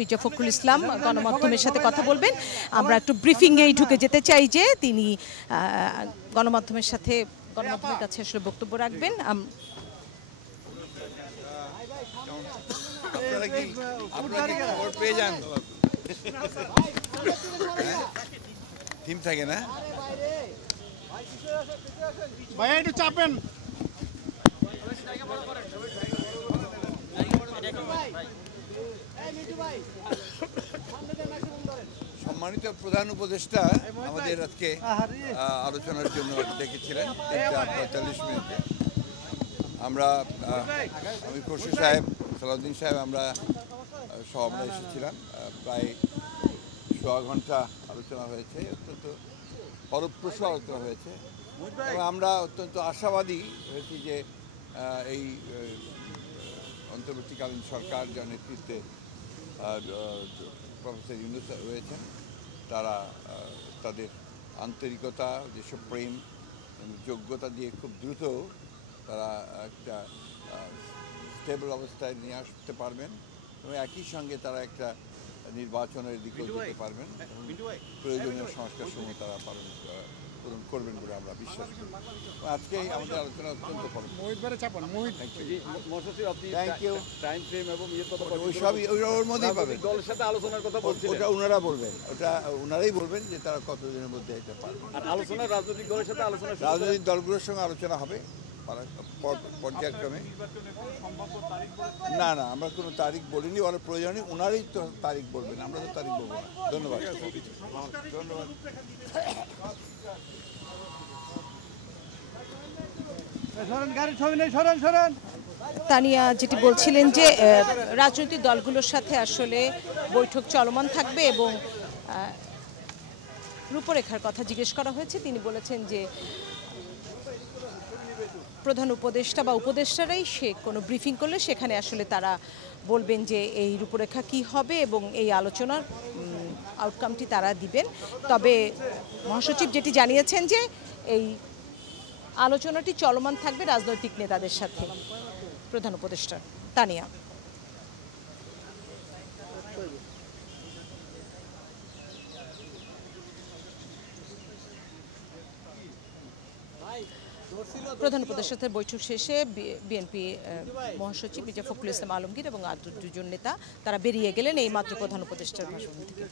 মির্জা ফখরুল ইসলাম গণমাধ্যমের সাথে কথা বলবেন। আমরা একটু ব্রিফিংয়েই ঢুকে যেতে চাই যে তিনি গণমাধ্যমের কাছে আসলে বক্তব্য রাখবেন। টিম থাকে না ভাইয়া একটু চাপেন। সম্মানিত প্রধান উপদেষ্টা আমাদের আজকে আলোচনার জন্য ডেকেছিলেন ৪৫ মিনিটে। আমি খসরু সাহেব, সালাউদ্দিন সাহেব, আমরা এসেছিলাম। প্রায় ১০০ ঘন্টা আলোচনা হয়েছে, অত্যন্ত ফলপ্রসূ আলোচনা হয়েছে এবং আমরা অত্যন্ত আশাবাদী হয়েছি যে এই অন্তর্বর্তীকালীন সরকার যার নেতৃত্বে প্রফেসর ইউনূস রয়েছেন, তারা তাদের আন্তরিকতা, যেসব প্রেম যোগ্যতা দিয়ে খুব দ্রুত তারা একটা স্টেবল অবস্থায় নিয়ে আসতে পারবেন এবং একই সঙ্গে তারা একটা নির্বাচনের দিকেও যেতে পারবেন। প্রয়োজনীয় সংস্কারসমূহ তারা পূরণ করবেন বলে আমরা বিশ্বাস করি। আজকে আমাদের আলোচনা অত্যন্ত ওর মধ্যেই পাবেন, ওটা ওনারা বলবেন, ওটা ওনারাই বলবেন যে তারা কতদিনের মধ্যে এটা পারবেন। রাজনৈতিক দলগুলোর সঙ্গে আলোচনা হবে পর্যায়ক্রমে। না, আমরা কোনো তারিখ বলিনি, ওরা প্রয়োজনে ওনারাই তো তারিখ বলবেন, আমরা তো তারিখ বলবো না। ধন্যবাদ। তানিয়া যেটি বলছিলেন যে রাজনৈতিক দলগুলোর সাথে আসলে বৈঠক চলমান থাকবে এবং রূপরেখার কথা জিজ্ঞেস করা হয়েছে। তিনি বলেছেন যে প্রধান উপদেষ্টা বা উপদেষ্টারাই কোনো ব্রিফিং করলে সেখানে আসলে তারা বলবেন যে এই রূপরেখা কি হবে এবং এই আলোচনার আউটকামটি তারা দিবেন। তবে মহাসচিব যেটি জানিয়েছেন যে এই আলোচনাটি চলমান থাকবে রাজনৈতিক নেতাদের সাথে। প্রধান উপদেষ্টা তানিয়া। প্রধান উপদেষ্টার সাথে বৈঠক শেষে বিএনপি মহাসচিব মির্জা ফখরুল ইসলাম আলমগীর এবং আর দুজন নেতা তারা বেরিয়ে গেলেন এই মাত্র প্রধান উপদেষ্টার ভাষণ থেকে।